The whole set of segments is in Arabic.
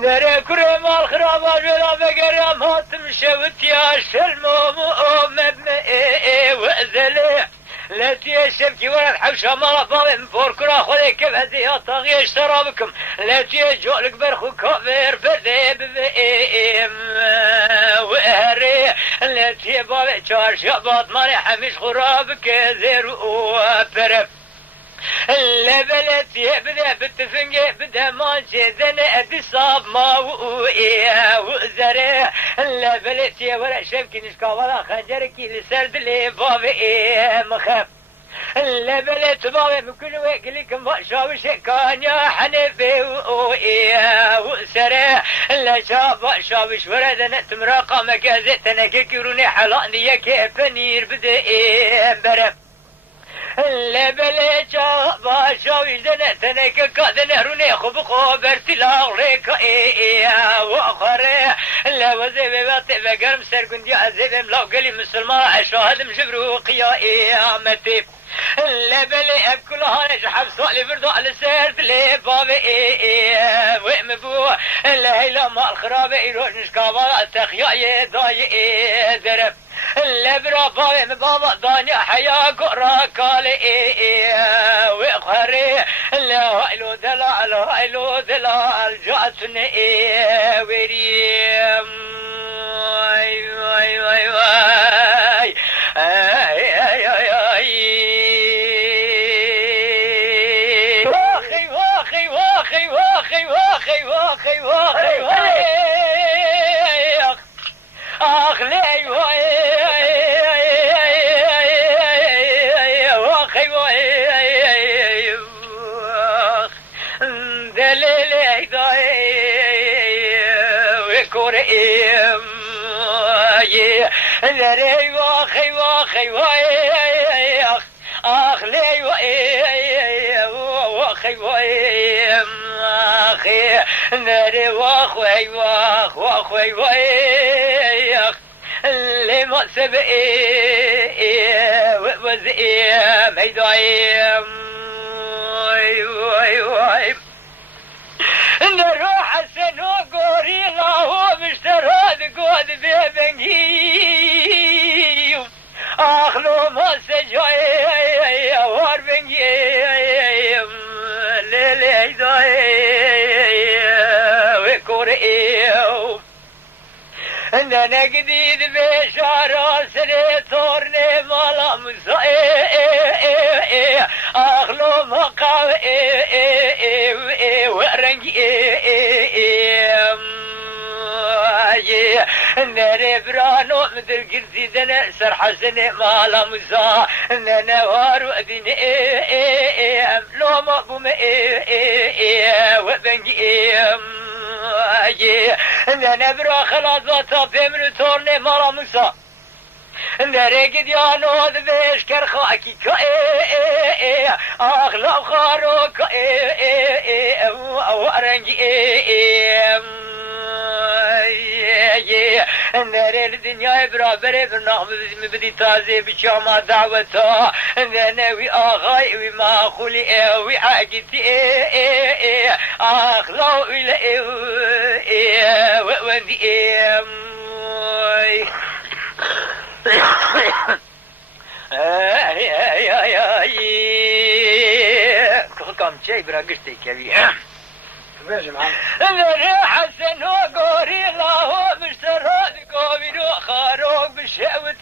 ذري كريم الخرابة جلا بقريم هاتم شوت يا شلموم وزلي لا تيشبكي ولا الحوشة مالا فاضي فوركرا خذي كيف هزيها طاغي اشترى بكم لا تيجولك برخو كافر بذيب وهري لا تيبالي شار شباط مالي حميش خرابك زير وفرف اللي بلتي بدا بتفنجي بدا مانشي ذني بصاب ما وزري اللي بلتي ولا شبكي نشكا ولا خنجركي لسرد لي بابي مخف اللي بلت بابي بكل ويقلكم باشاوش كان يا حنفي وسري اللي شاب شاوش وردنا تمراقا مكازتنا كيروني حلاني يا كيف نير بدا برف اللي بليجا باشاوش دنا تنك كادنا روني خب خبر تلاغريك واخره لا وزي بات بقرم سرقند يا عزيب ملاو قلي مسلمان شاهد مجبرو قيامتي اللي بلي بكل هانش حبس علي بردو على سيرت لي بابي ومبو لا هيلا ما الخرابه يروح نشكابا تخيا داي درب اللبرا بابي مبابا دانيا حيا قرا كالي وخري لا هيلو دلال جاتني وريم ذري واخي اخ لي واخي اخي ذري واخي اخ اللي ما سبقي وزي ميدايم نروح السنو غوريلا هو مشترى قود بيبنجي اخلو ما سجاي وار بنجي ليلي داي وكوريو انا جديد بشارة سنة تورني مالا مسائي اخلو مقاوي ورنجي نري برانو مثل قرزي دنا سرح سنة مالا مسا ننا وارو ابني لو ما بوم وبنجي ننا برا خلاص وطابي من تورني مالا مسا نريقد يا نوذ بيش كرخاكي اغلب خاروك وارنجي نري الدنيا برابر برنامج بدي تازي بشاما دعوتها ناوي اغاي وما خلي وعاجتي اخلو الى وندي كم شيء براقشتي كبير ذري حسن وقوريلا هو مشترى قومي خاروق بشهوة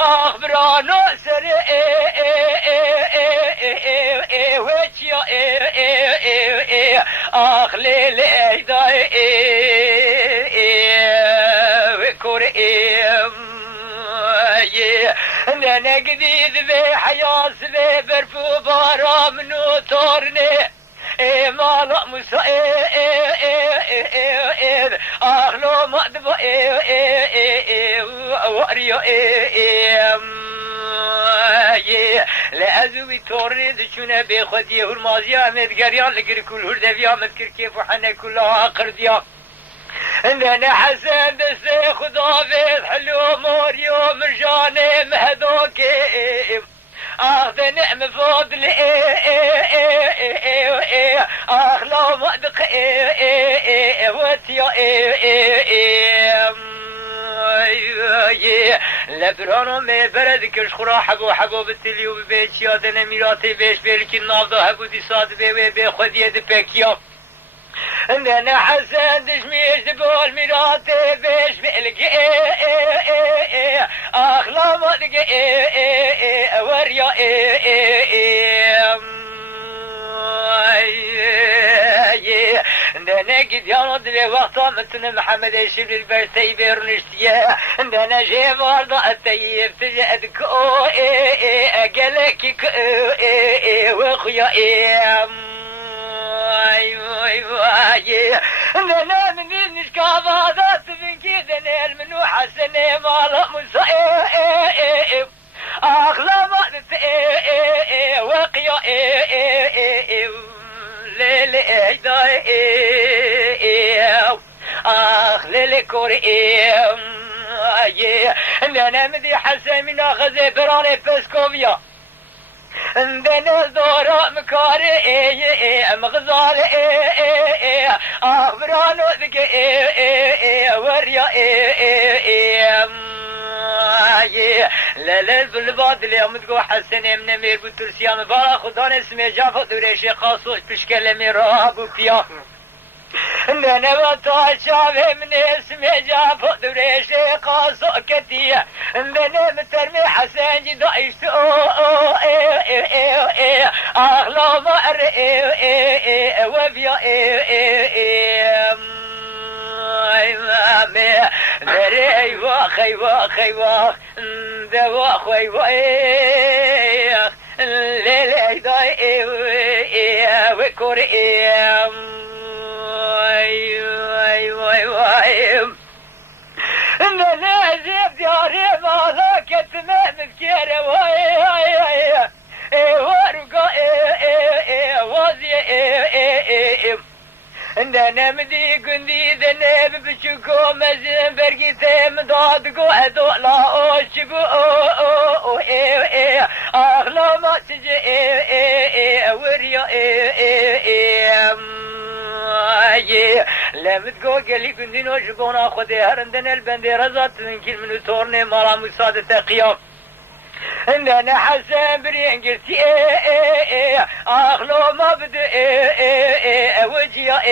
أخبرانو سري ويتشيا أخلي لي داي وكوريم انا جديد بحياة برفو بارا منو تورني مالا مسا اخلو مقدبا واريو لازوي تورني دشونا بخديه الماضي امد قريان لقر كل هردفيا مذكر كيف وحنا كلها قرديا انا حسن بس خدا بيت حلو موريو مرجاني مهدوكي اخذ نعم فضل اخ لو مدق وتيا لبرانو می برد کش خورا حبو بتلیو بیش یادن میراتی بیش بیلکی نافدا هبو دی ساد به خودی دی پکیا اندنا حسن دشمیش دبول میراتی بیش بیلکی اخلا مدق وریا اندنا قديانو دلي وقتا متن محمد يشيب البرسي بيرنشتيا اندنا جيبار دا التيب تجأدك اقلك وخيا اندنا من ذنش كافادات من كيدنا المنو حسن مالا مسائب اخلا مادت وقيا ليلي اخ ليلي كوري انا مدي حسن من اخذ براني بسكوفيا عندنا دورة مكاري مغزال اخ برانو ذك وريا لا لا بالبعض اليوم تقول حسن من امير بترسيان بارا خدان اسمه جافو دريشي خاصوش بشكل ميراب وفيا انا بتعشى من اسمه جافو دريشي خاصو كتيا انا مترمي حسن جدا يشتو اغلى مار وبيا دري واخي دوا خوي واخ ليلي داي وكوري انا زيب دياري ما كتمه مذكره واي ورقه وازي انا مدي قندي ذنب بشكو مزن برقيتي مضاد قعد لا اوشبو اغلى ما تجي وريا لم تقول قالي قندي نوشبونا خدي هرندن البندي رزات من كل منو تورني مرا مسادة قيام انا حسن برينجرتي اخلو ما بدا وجيا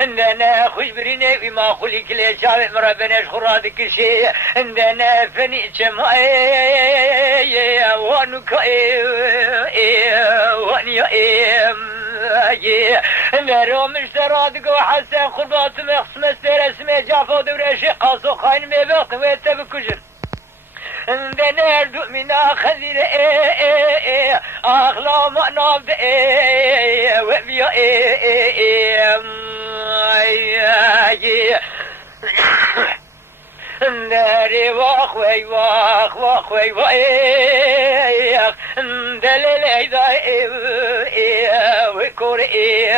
انا خوش بريني وما خلي كل شعب مرابناش خراد كل شيء انا فني جمع وانك وانيا انا روم اشتراد قو حسن خربات مخصم استر اسمه جافو دورشي قاسو خاين ميبق ويتبكجر عندنا اردو منا خزير اخلا ما نابد وبيا داري واخوي واخوي واخ دليل داي وكوري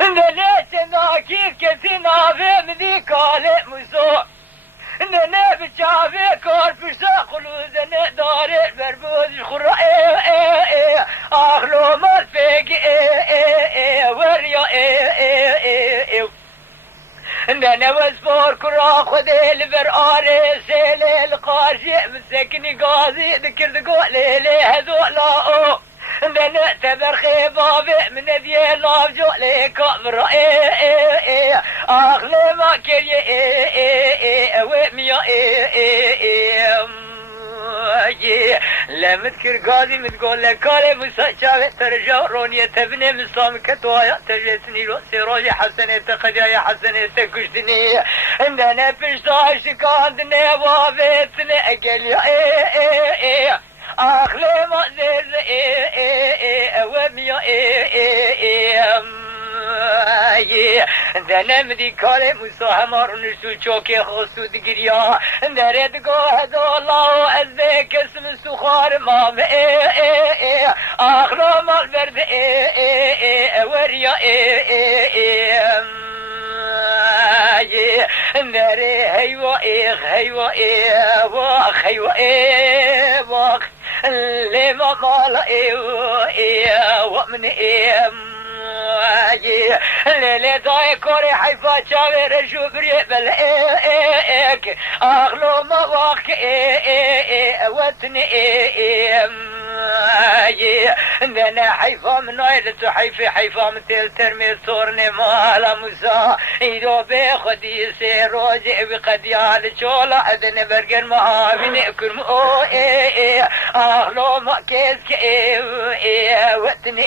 دليل كيف كتنا في ذيك على مسو انا بشافي كور بشا خلوز انا داري بربوز خرا اخلو ما فيك وريا انا واسفور كرا خذي البراري سيلي القارجي مسكني قاضي ذكر قولي لي هذولا انا تبرخي بابي من ذي لافجو لي كامرا اخلي ما كري وميا لم تذكر قاضي متقول لك كالي مساجة ترجع رونية تبني من صامك توايا تجلسني رو سيروجي حسنة تقديا حسنة تكشتني عندنا بشتاش كاندني وابتني اقل يا اخلي ما زر وميا دنا مدي كالي مساهمار نشو چوكي خصو دقريا درد قوهد الله ازيك اسم سخار مام اخلو مال برد وريا ناري هيوا هيوا واخ هيوا واخ لما مال ومن ليلة داي كوري حيفا شاور جبري بالإيك أغلو مواك وطني انا حيفا من عيلة حيفا مثل ترمي صورني مالا موسى ايدو بخدي يسير روزي بقديال شولا اذن برقر معامين اكرم اغلو ما كيسك وطني